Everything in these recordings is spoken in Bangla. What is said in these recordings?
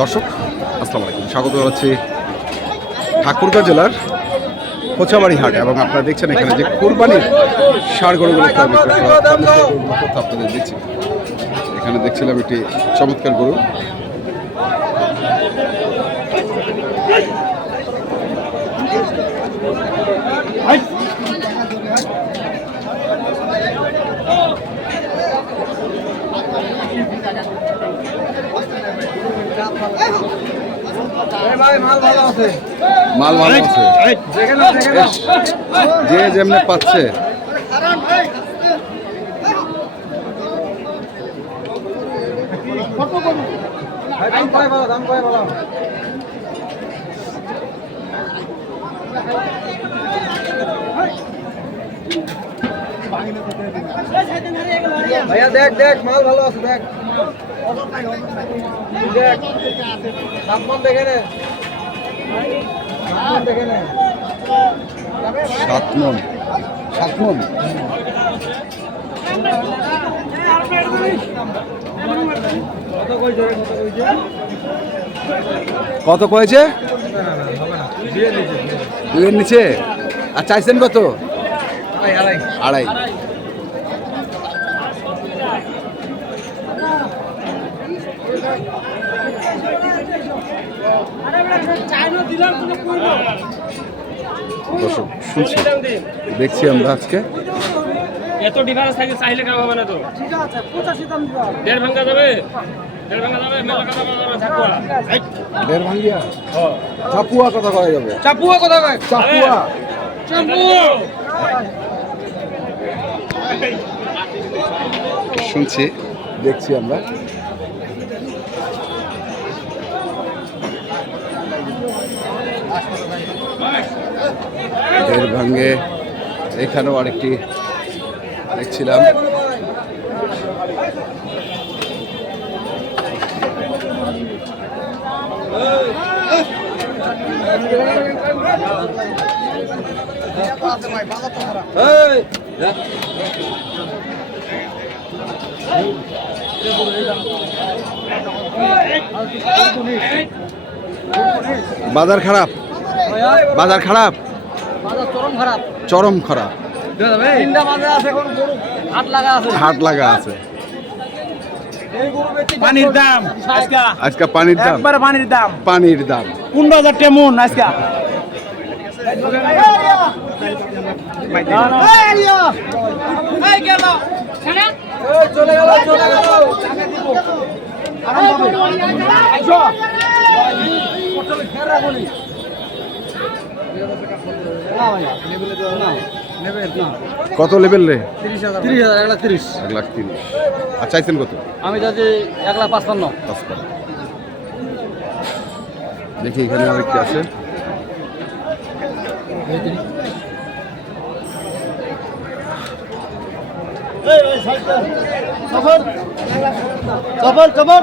দর্শক, আসসালামু আলাইকুম। স্বাগত জানাচ্ছি ঠাকুরগাঁও জেলার কোচাবাড়ি হাট এবং আপনারা দেখছেন এখানে যে কোরবানির ষাড় গরুগুলো ক্রয় বিক্রয় করা আমি সেই গরুগুলোর তথ্য আপনাদের দিচ্ছি এখানে দেখছিলাম একটি চমৎকার গরু। মাল ভালো আছে। মাল ভালো আছে। বেশ, যে যেমনি পাচ্ছে। ভাইয়া দেখ দেখ মাল ভালো আছে দেখ। দেখ তাপমান দেখে নে। সাত মন সাত মন কত কয়েছে? দুইয়ের নিচে। আর চাইছেন কত? আড়াই আড়াই। দর্শক শুনছি। দেখছি আমরা আজকে। এত ডিফারেন্স থাকে চাইলে কাম হবে না তো। ঠিক আছে পঁচাশি দাম দেড় ভাঙ্গা যাবে? দেড় ভাঙ্গা যাবে? মেলা কথা যাবে ঠাকুয়া দেড় ভাঙ্গিয়া? চাপুয়া কথা যাবে? চাপুয়া কথা কয়। চাপুয়া চাপু শুনছি দেখছি আমরা। দেড় ভাঙ্গে এখানেও আরেকটি দেখছিলাম। বাজার খারাপ। বাজার খারাপ চরম খারাপ চরম বাজার আছে হাট লাগা আছে হাট লাগা আছে এই গরু বেচি পানির দাম আজকে আজকে পানির দাম একবারে পানির দাম পানির দাম পনেরো হাজার টেমন আজকে চলে গেল চলে গেল আরাম কত লেভেল রে? তিরিশ হাজার তিরিশ হাজার এক লাখ তিরিশ। এক লাখ তিরিশ। আর চাইছেন কত? আমি যাচ্ছি এক লাখ পাঁচপান্ন। পাঁচ পারা। দেখি এখানে আর কি আছে। কবর কবর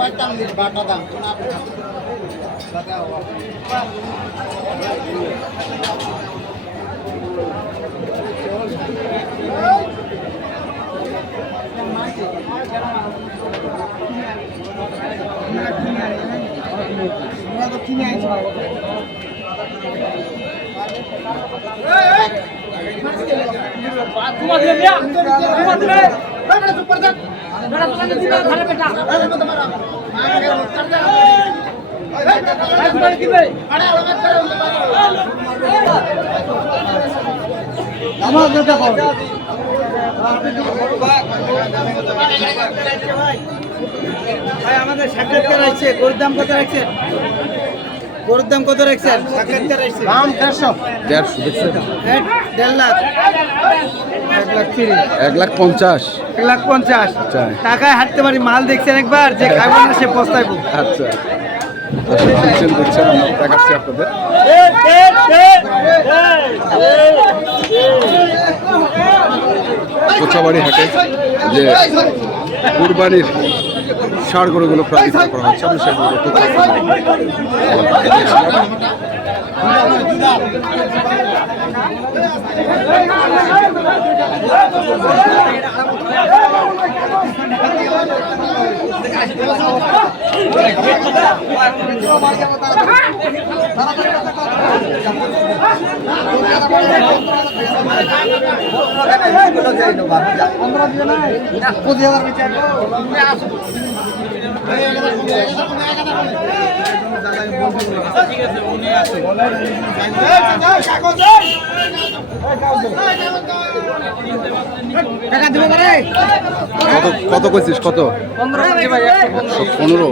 তোমার আমাদের সাক্ষাৎকার আছে গরুর দাম কত রাখছেন? গরুর দাম কত রাখছেন? দাম দেড়শো। দেড়শো দেখছেন দেড় লাখ। এক লাখ তিরিশ। এক লাখ পঞ্চাশ। এক লাখ পঞ্চাশ। আচ্ছা। টাকায় হাঁটতে পারি মাল দেখছেন একবার যে খাইব না সে পস্তাইব। আচ্ছা। দেখছেন আমরা দেখাচ্ছি আপনাদের। কোচাবাড়ি হাটে যে কুরবানির ষাড় গরুগুলো বিক্রি করা হচ্ছে আমরা সেগুলো তথ্য আপনাদের দিয়েছিলাম। কত কত কইছিস কত? পনেরো।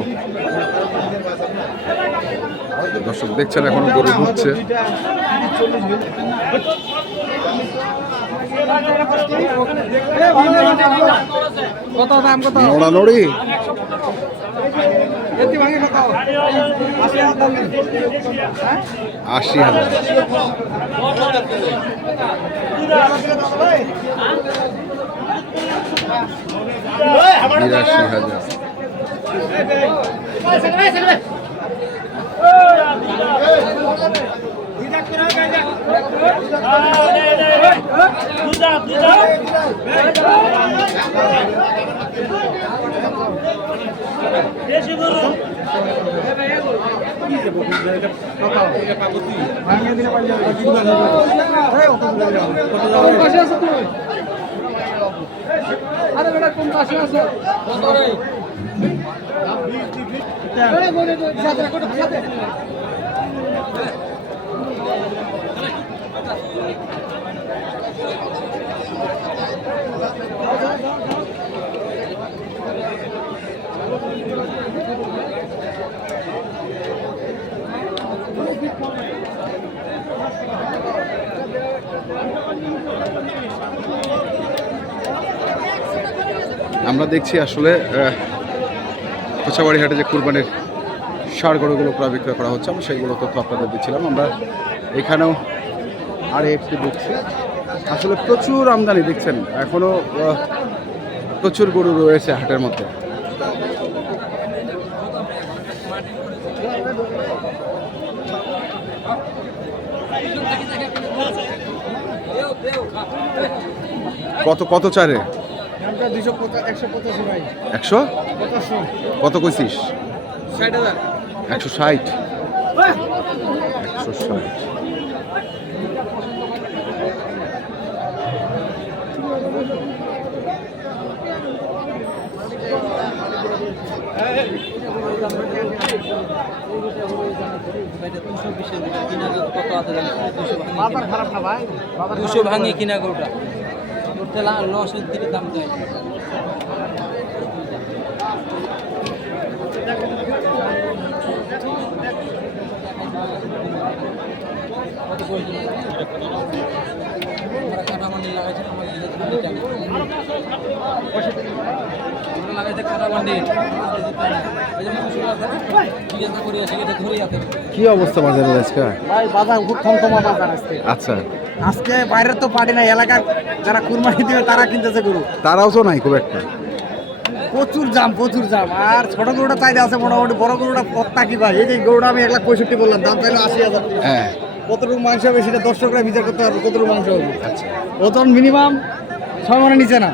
দর্শক দেখছেন এখনও গরু ঢুকছে কত দাম কত ভাঙে কত আশি হাজার? আশি হাজার বিরাশি হাজার? আরে বেটা কোন পাশে আছে এই বলে আমরা দেখছি আসলে কোচাবাড়ি হাটে যে কুরবানির সার গরুগুলো প্রায় বিক্রয় করা হচ্ছে, আমরা সেইগুলো তথ্য আপনাদের দিচ্ছিলাম। আমরা এখানেও আর একটি দেখছি। আসলে প্রচুর আমদানি, দেখছেন? এখনও প্রচুর গরু রয়েছে হাটের মধ্যে। কত কত চারে? একশো কত কইছিস? একশো ষাট। একশো ষাট। দুশো ভাঙে কিনা গরুটা। করতে নশো দিকে দাম দেয় কাটামান্ডি লাগাইছে আমার কাটামান্ডি কি অবস্থা বাজারে আজকে? ভাই বাজার খুব থমথমা বাজার আজকে আচ্ছা। আজকে বাইরের তো পার্টি না এলাকার যারা কুরবানি দিবে তারা কিনতেছে গরু। তারাও তো নাই খুব একটা। প্রচুর জাম প্রচুর জাম। আর ছোট গরুটা চাইতে আছে মোটামুটি বড় গরুটা পত্তা কি ভাই? এই যে গরুটা আমি এক লাখ পঁয়ষট্টি বললাম দাম চাইলে আশি হাজার। হ্যাঁ। কতটুকু মাংস হবে সেটা দর্শকরা বিচার করতে পারবে কতটুকু মাংস হবে। আচ্ছা। ওজন মিনিমাম ছয় মনে নিচে না?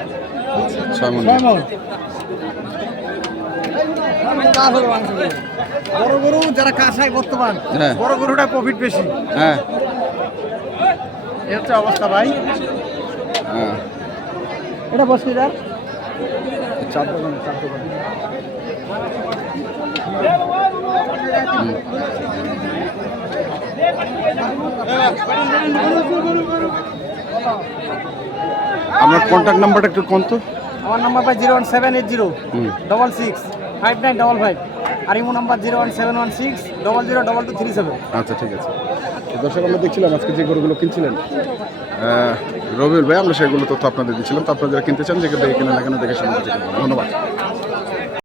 ছয় মণ। ছয় মন। বড় গরু যারা কাঁসাই বর্তমান হ্যাঁ। বড় গরুটা প্রফিট বেশি। হ্যাঁ। হচ্ছে অবস্থা ভাই? হ্যাঁ। এটা বসকিদার চার দোকানে চার দোকানে আপনার কন্ট্যাক্ট নাম্বারটা একটু কোন তো? আমার নাম্বার পাই zero one seven eight zero. Double six five nine double five আর imo number zero one seven one six double zero double two three seven আচ্ছা ঠিক আছে। দর্শক, আমরা দেখছিলাম আজকে যে গরুগুলো কিনছিলেন। রবিউল ভাই, আমরা সেগুলো তথ্য আপনাদের দিচ্ছিলাম। তো আপনারা যারা কিনতে চান, যেখানে কেনা না কেন, দেখে শুনে ধন্যবাদ।